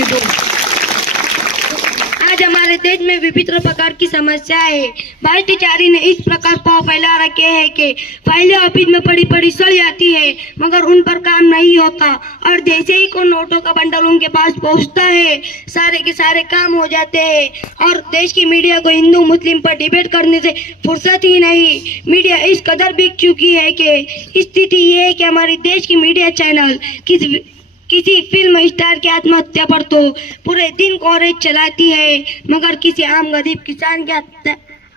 होने दो। आज हमारे देश में विभिन्न प्रकार की समस्या है। भ्रष्टाचारी ने इस प्रकार पाव फैला रखे हैं कि फाइलें ऑफिस में पड़ी पड़ी सड़ जाती है, मगर उन पर काम नहीं होता, और जैसे ही कोई नोटों का बंडल उनके पास पहुंचता है, सारे के सारे काम हो जाते हैं। और देश की मीडिया को हिंदू मुस्लिम पर डिबेट करने से फुर्सत ही नहीं। मीडिया इस कदर बिक चुकी है कि स्थिति ये है कि हमारे देश की मीडिया चैनल किसी फिल्म स्टार की आत्महत्या पर तो पूरे दिन कवरेज चलाती है, मगर किसी आम गरीब किसान की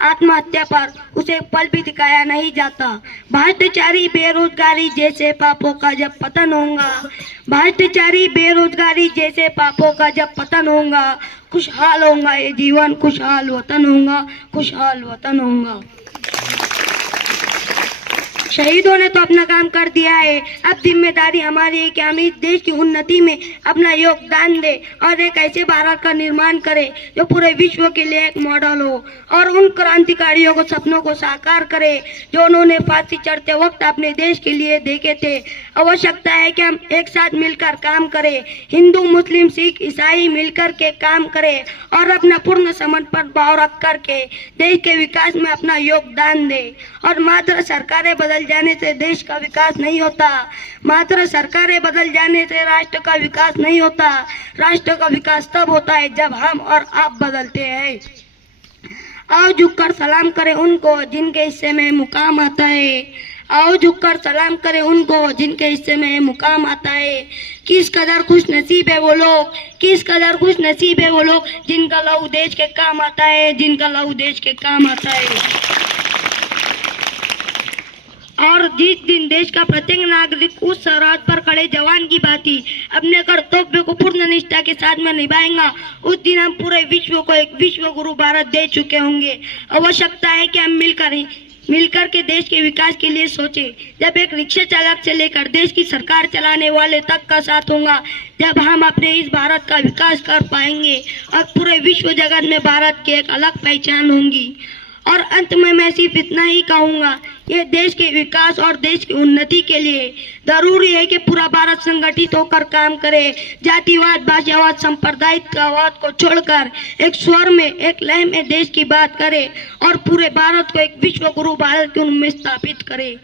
आत्महत्या पर उसे पल भी दिखाया नहीं जाता। भ्रष्टाचारी बेरोजगारी जैसे पापों का जब पतन होगा, भ्रष्टाचारी बेरोजगारी जैसे पापों का जब पतन होगा, खुशहाल होगा ये जीवन, खुशहाल वतन होगा, खुशहाल वतन होगा। शहीदों ने तो अपना काम कर दिया है, अब जिम्मेदारी हमारी है कि हम इस देश की उन्नति में अपना योगदान दे और एक ऐसे भारत का निर्माण करें जो पूरे विश्व के लिए एक मॉडल हो, और उन क्रांतिकारियों को सपनों को साकार करे जो उन्होंने फांसी चढ़ते वक्त अपने देश के लिए देखे थे। आवश्यकता है कि हम एक साथ मिलकर काम करें, हिंदू मुस्लिम सिख ईसाई मिलकर के काम करें और अपना पूर्ण समर्पण भाव रख करके देश के विकास में अपना योगदान दे। और मात्र सरकारें बदल जाने से देश का विकास नहीं होता, मात्र सरकारें बदल जाने से राष्ट्र का विकास नहीं होता। राष्ट्र का विकास तब होता है जब हम और आप बदलते हैं। आओ झुककर सलाम करें उनको जिनके हिस्से में मुकाम आता है, आओ झुककर सलाम करें उनको जिनके हिस्से में मुकाम आता है। किस कदर खुश नसीब है वो लोग, किस कदर खुश नसीब है वो लोग जिनका लहू देश के काम आता है, जिनका लहू देश के काम आता है। और जिस दिन देश का प्रत्येक नागरिक उस सरहद पर खड़े जवान की भांति अपने कर्तव्य को पूर्ण निष्ठा के साथ में निभाएगा, उस दिन हम पूरे विश्व को एक विश्व गुरु भारत दे चुके होंगे। आवश्यकता है कि हम मिलकर के देश के विकास के लिए सोचें। जब एक रिक्शा चालक से लेकर देश की सरकार चलाने वाले तक का साथ होगा, जब हम अपने इस भारत का विकास कर पाएंगे और पूरे विश्व जगत में भारत की एक अलग पहचान होगी। और अंत में मैं सिर्फ इतना ही कहूँगा, ये देश के विकास और देश की उन्नति के लिए जरूरी है कि पूरा भारत संगठित होकर काम करे, जातिवाद भाषावाद सांप्रदायिकवाद को छोड़कर एक स्वर में एक लय में देश की बात करे और पूरे भारत को एक विश्व गुरु भारत के रूप में स्थापित करे।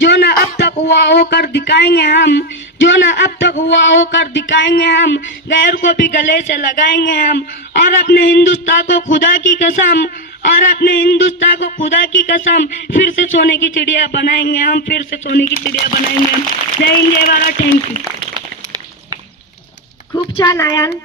जो ना अब तक हुआ होकर दिखाएंगे हम, जो ना अब तक हुआ होकर दिखाएंगे हम, गैर को भी गले से लगाएंगे हम, और अपने हिंदुस्तान को खुदा की कसम, और अपने हिंदुस्तान को खुदा की कसम फिर से सोने की चिड़िया बनाएंगे हम, फिर से सोने की चिड़िया बनाएंगे हम। जय हिंद जय भारत। Thank you. खूप छान आयान।